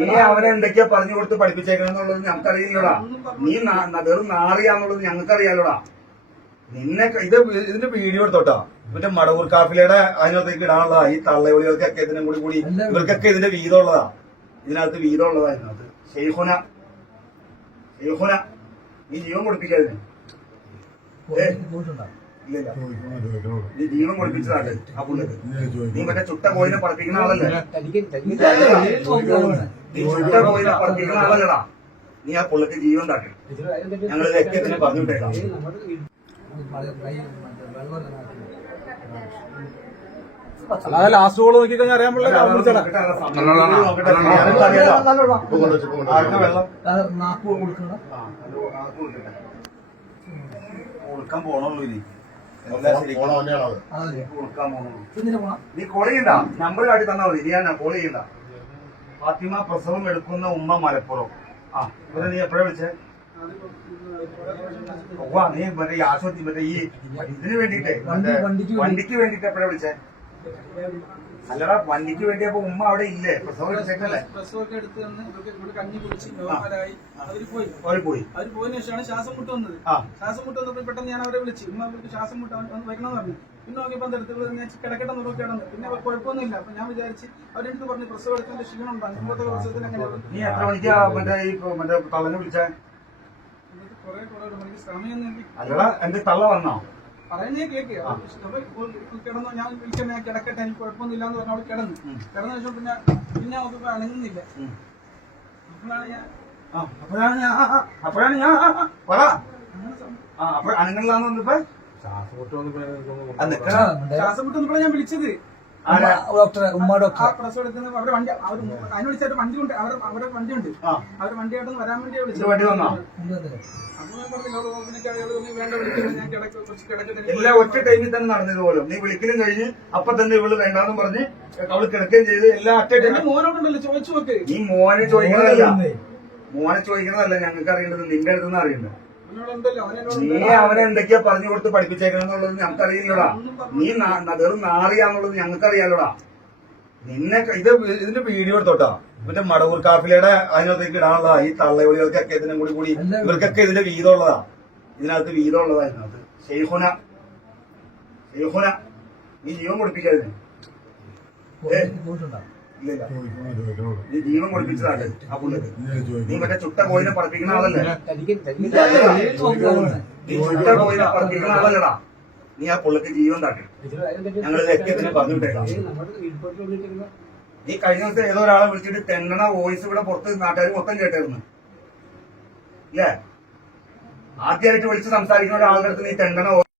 നീ അവനെ എന്തൊക്കെയാ പറഞ്ഞു കൊടുത്ത് പഠിപ്പിച്ചേക്കണെന്നുള്ളത് ഞങ്ങൾക്കറിയില്ലടാ. നീ വെറും നാറിയാന്നുള്ളത് ഞങ്ങൾക്കറിയാലോടാ. നിന്നെ ഇതിന്റെ വീഡിയോ എടുത്തോട്ടാ. മറ്റേ മടവൂർ കാഫിലയുടെ അതിനകത്തേക്ക് ഇടാനുള്ളതാ. ഈ തള്ളവിളികൾക്കൊക്കെ ഇതിനും കൂടി ഇവർക്കൊക്കെ ഇതിന്റെ വീതമുള്ളതാ. ഇതിനകത്ത് വീതമുള്ളതാ. ഇതിനകത്ത് ഷെയ്ഖുന നീ ജീവൻ കൊടുപ്പിക്കാതിന്. ഇല്ല, നീ ജീവൻ കൊടുപ്പിച്ചതാണ് ആ പുള്ളിക്ക്. നീ മറ്റേ ചുട്ട കോയിനെ പറപ്പിക്കുന്ന ആളല്ലേ? നീ ചുട്ട കോയിനെ പറപ്പിക്കുന്ന ആളല്ലടാ. നീ ആ പുള്ളിക്ക് ജീവൻ താട്ടി. ഞങ്ങൾ ലക്ഷ്യത്തിന് പറഞ്ഞുവിട്ടേക്കാം. അല്ലാതെ ലാസ്റ്റ് ഗോൾ നോക്കി കഴിഞ്ഞാൽ അറിയാൻ പറ്റില്ല. കൊടുക്കാൻ പോണുള്ളൂ. ഇനി നീ കോൾ ചെയ്യണ്ട. നമ്പർ കാട്ടി തന്നാ മതി. നീ ഞാൻ കോൾ ചെയ്യണ്ട. ഫാത്തിമ പ്രസവം എടുക്കുന്ന ഉമ്മ മലപ്പുറം. ഇവരെ നീ എപ്പോഴാ വിളിച്ചേ? നീ മറ്റേ ഈ ആശുപത്രി മറ്റേ ഈ ഇതിന് വേണ്ടിട്ടേ വണ്ടിക്ക് വേണ്ടിട്ട് എപ്പോഴാ വിളിച്ചേ? അല്ലടാ, വണ്ടിക്ക് വേണ്ടിയപ്പോ ഉമ്മ അവിടെ ഇല്ലേ? പ്രസവം എടുത്തേക്കല്ലേ? പ്രസവമൊക്കെ എടുത്ത് ഇവിടെ കഞ്ഞി കുടിച്ച് നോർമലായി അവര് പോയി. അവര് പോയതിനു ശേഷമാണ് ശ്വാസം മുട്ട് വന്നത്. ശ്വാസം മുട്ട് വന്നപ്പോൾ പെട്ടെന്ന് ഞാൻ അവരെ വിളിച്ചു. ഉമ്മ അവർക്ക് ശ്വാസം മുട്ട് വരണമെന്ന് പറഞ്ഞു. പിന്നെ നോക്കിയപ്പോൾ അടുത്ത് ഞാൻ കിടക്കട്ടെ നോക്കി കിടന്നു. പിന്നെ കുഴപ്പമൊന്നുമില്ല. അപ്പൊ ഞാൻ വിചാരിച്ച് അവരെടുത്ത് പറഞ്ഞു പ്രസവം എടുത്തതിന്റെ ക്ഷീണം ഉണ്ടാകും. മുമ്പത്തെ പ്രസവത്തിന് അങ്ങനെ. നീ എത്ര മണിക്കാ മറ്റേ തള്ളനെ വിളിച്ചേ? കുറെ മണിക്ക് സമയം. അല്ലടാ, എന്റെ തള്ള വന്നോ? പറയുന്നേ കേക്ക്. കിടന്നു. ഞാൻ വിളിച്ച ഞാൻ കിടക്കട്ടെ, എനിക്ക് കുഴപ്പമൊന്നുമില്ല എന്ന് പറഞ്ഞ അവൾ കിടന്ന ശേഷം പിന്നെ അവർക്ക് അണങ്ങുന്നില്ല. അപ്പോഴാണ് ഞാൻ അണങ്ങളിലാന്ന് വന്നപ്പോ ശ്വാസം മുട്ട് വന്നപ്പോഴാണ് ഞാൻ വിളിച്ചത്. പ്രസവം എടുക്കുന്ന അവരുടെ വണ്ടി അതിന് വിളിച്ചാൽ വണ്ടി ഉണ്ട്. അവരുടെ വണ്ടി ഉണ്ട്. അവരുടെ വണ്ടിയായിട്ട് വരാൻ വേണ്ടിയാണ് വിളിച്ചത്. വണ്ടി വന്നോ? എല്ലാം ഒറ്റ ടൈമിൽ തന്നെ നടന്നത് പോലും. നീ വിളിക്കലും കഴിഞ്ഞ് അപ്പൊ തന്നെ ഇവള് വേണ്ടാന്നും പറഞ്ഞ് അവള് കിടക്കുകയും ചെയ്ത് എല്ലാം ഒറ്റ ടൈം. മോനോടുണ്ടല്ലോ ചോദിച്ചു നോക്ക്. നീ മോനെ ചോദിക്കുന്നതല്ല ഞങ്ങൾക്ക് അറിയേണ്ടത്, നിന്റെ അടുത്തുനിന്ന് അറിയേണ്ടത്. നീ അവനെ എന്തൊക്കെയാ പറഞ്ഞു കൊടുത്ത് പഠിപ്പിച്ചേക്കണെന്നുള്ളത് ഞങ്ങൾക്കറിയില്ലടാ. നീ വെറും നാറിയാന്നുള്ളത് ഞങ്ങൾക്കറിയാലോടാ. നിന്നെ ഇതിന്റെ വീഡിയോ എടുത്തോട്ടാ. മറ്റേ മടവൂർ കാഫിലയുടെ അതിനകത്തേക്ക് ഇടാനുള്ളതാ. ഈ തള്ളവിളികൾക്കൊക്കെ ഇതിനും കൂടി ഇവർക്കൊക്കെ ഇതിന്റെ വീതമുള്ളതാ. ഇതിനകത്ത് വീതമുള്ളതാ. ഇതിനകത്ത് ഷെയ്ഖുന നീ ജീവൻ കൊടുപ്പിക്കാതിന്. ഇല്ല, നീ ജീവൻ കൊടുപ്പിച്ചതാണ് ആ പുള്ളിക്ക്. നീ മറ്റേ ചുട്ട കോയിനെ പറപ്പിക്കുന്ന ആളല്ലേ? നീ ചുട്ട കോയിനെ പറപ്പിക്കുന്ന ആളല്ലടാ. നീ ആ പുള്ളിക്ക് ജീവൻ താട്ടി. ഞങ്ങൾ ലക്ഷ്യത്തിന് പറഞ്ഞുവിട്ടേക്കാം. നീ കഴിഞ്ഞ ദിവസം ഏതോ ഒരാളെ വിളിച്ചിട്ട് തെന്നണ വോയിസ് ഇവിടെ പുറത്ത് നാട്ടുകാർ മൊത്തം കേട്ടായിരുന്നു. ഇല്ലേ? ആദ്യമായിട്ട് വിളിച്ച് സംസാരിക്കുന്ന ഒരാളുടെ അടുത്ത് നീ തെന്നണ